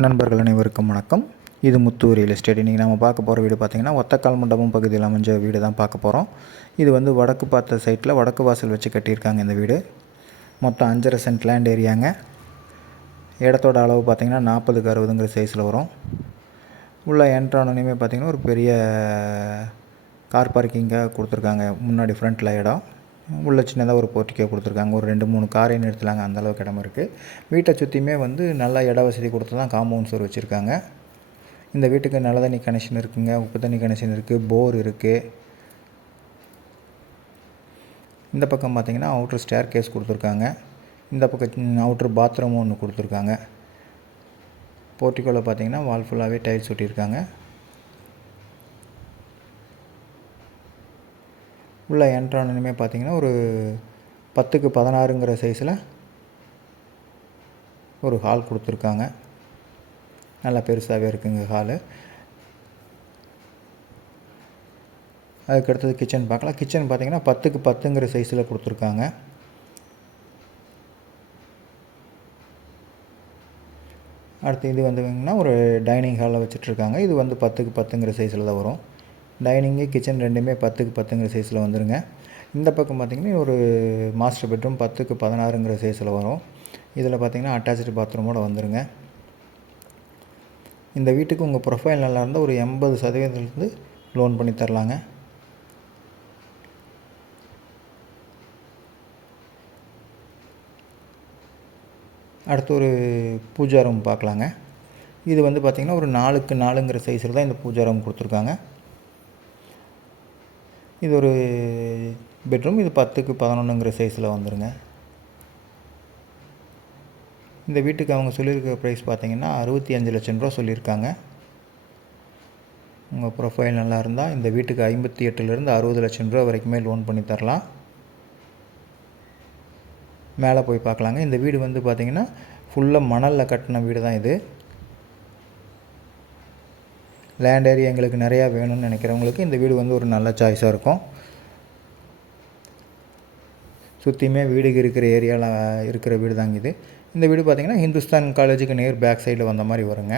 நண்பர்கள் அனைவருக்கும் வணக்கம். இது முத்து ரியல் எஸ்டேட். இன்றைக்கி நம்ம பார்க்க போகிற வீடு பார்த்திங்கன்னா ஒத்தக்கால் மண்டபம் பகுதியில் அமைஞ்ச வீடு தான் பார்க்க போகிறோம். இது வந்து வடக்கு பார்த்த சைட்டில் வடக்கு வாசல் வச்சு கட்டியிருக்காங்க. இந்த வீடு மொத்தம் 5.5 சென்ட் லேண்ட் ஏரியாங்க. இடத்தோட அளவு பார்த்திங்கன்னா 40க்கு 60ங்கிற சைஸில் வரும். உள்ள என்ட்ரானோனையுமே பார்த்திங்கன்னா ஒரு பெரிய கார் பார்க்கிங்காக கொடுத்துருக்காங்க. முன்னாடி ஃப்ரண்ட்டில் இடம் உள்ள சின்னதாக ஒரு போர்ட்டிக்கோ கொடுத்துருக்காங்க. ஒரு 2-3 காரை நிறுத்தலாங்க, அந்தளவுக்கு இடம் இருக்குது. வீட்டை சுற்றியுமே வந்து நல்லா இட வசதி கொடுத்து தான் காம்பவுண்ட் சுவர் வச்சுருக்காங்க. இந்த வீட்டுக்கு நல்ல தண்ணி கனெக்ஷன் இருக்குங்க, உப்பு தண்ணி கனெக்ஷன் இருக்குது, போர் இருக்குது. இந்த பக்கம் பார்த்திங்கன்னா அவுட்ரு ஸ்டேர் கேஸ் கொடுத்துருக்காங்க. இந்த பக்கம் அவுட்ரு பாத்ரூம் ஒன்று கொடுத்துருக்காங்க. போர்ட்டிக்கோவில் பார்த்திங்கன்னா வால் ஃபுல்லாகவே டைல்ஸ் ஒட்டியிருக்காங்க. உள்ள என்ட்ரானுமே பார்த்திங்கன்னா ஒரு 10க்கு 16ங்கிற சைஸில் ஒரு ஹால் கொடுத்துருக்காங்க. நல்லா பெருசாகவே இருக்குங்க ஹாலு. அதுக்கடுத்தது கிச்சன் பார்க்கலாம். கிச்சன் பார்த்திங்கன்னா 10க்கு 10ங்கிற சைஸில் கொடுத்துருக்காங்க. அடுத்து இது வந்துங்கன்னா ஒரு டைனிங் ஹாலில் வச்சுட்ருக்காங்க. இது வந்து 10க்கு 10ங்கிற சைஸில் தான் வரும். டைனிங்கு கிச்சன் ரெண்டுமே 10க்கு 10ங்கிற சைஸில் வந்துடுங்க. இந்த பக்கம் பார்த்திங்கன்னா ஒரு மாஸ்டர் பெட்ரூம் 10க்கு 16ங்கிற சைஸில் வரும். இதில் பார்த்திங்கன்னா அட்டாச்சு பாத்ரூமோடு வந்துடுங்க. இந்த வீட்டுக்கு உங்கள் ப்ரொஃபைல் நல்லா இருந்தால் ஒரு 80% லோன் பண்ணி தரலாங்க. அடுத்து ஒரு பூஜா ரூம் பார்க்கலாங்க. இது வந்து பார்த்திங்கன்னா ஒரு 4க்கு 4ங்கிற சைஸில் தான் இந்த பூஜா ரூம் கொடுத்துருக்காங்க. இது ஒரு பெட்ரூம். இது 10க்கு 11ங்கிற சைஸில் வந்துடுங்க. இந்த வீட்டுக்கு அவங்க சொல்லியிருக்க ப்ரைஸ் பார்த்திங்கன்னா 65 லட்சம் ரூபா சொல்லியிருக்காங்க. உங்கள் ப்ரொஃபைல் நல்லா இருந்தால் இந்த வீட்டுக்கு 58லேருந்து 60 லட்சம் ரூபா வரைக்குமே லோன் பண்ணி தரலாம். மேலே போய் பார்க்கலாங்க. இந்த வீடு வந்து பார்த்திங்கன்னா ஃபுல்லாக மணலில் கட்டின வீடு தான் இது. லேண்ட் ஏரியா எங்களுக்கு நிறையா வேணும்னு நினைக்கிறவங்களுக்கு இந்த வீடு வந்து ஒரு நல்ல சாய்ஸாக இருக்கும். சுற்றியுமே வீடு இருக்கிற ஏரியாவில் இருக்கிற வீடு தாங்க இது. இந்த வீடு பார்த்திங்கன்னா ஹிந்துஸ்தான் காலேஜுக்கு நேர் பேக் சைடில் வந்த மாதிரி வருங்க.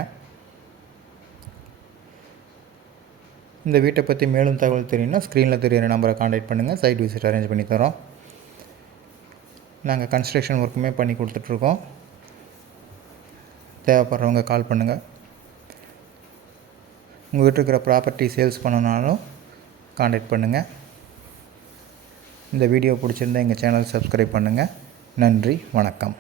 இந்த வீட்டை பற்றி மேலும் தகவல் தெரியும்னா ஸ்க்ரீனில் தெரியிற நம்பரை கான்டாக்ட் பண்ணுங்கள். சைட் விசிட் அரேஞ்ச் பண்ணி தரோம். நாங்கள் கன்ஸ்ட்ரக்ஷன் ஒர்க்குமே பண்ணி கொடுத்துட்ருக்கோம். தேவைப்படுறவங்க கால் பண்ணுங்கள். உங்கள்கிட்ட இருக்கிற ப்ராப்பர்ட்டி சேல்ஸ் பண்ணனாலும் கான்டாக்ட் பண்ணுங்கள். இந்த வீடியோ பிடிச்சிருந்தால் எங்கள் சேனல் சப்ஸ்கிரைப் பண்ணுங்கள். நன்றி, வணக்கம்.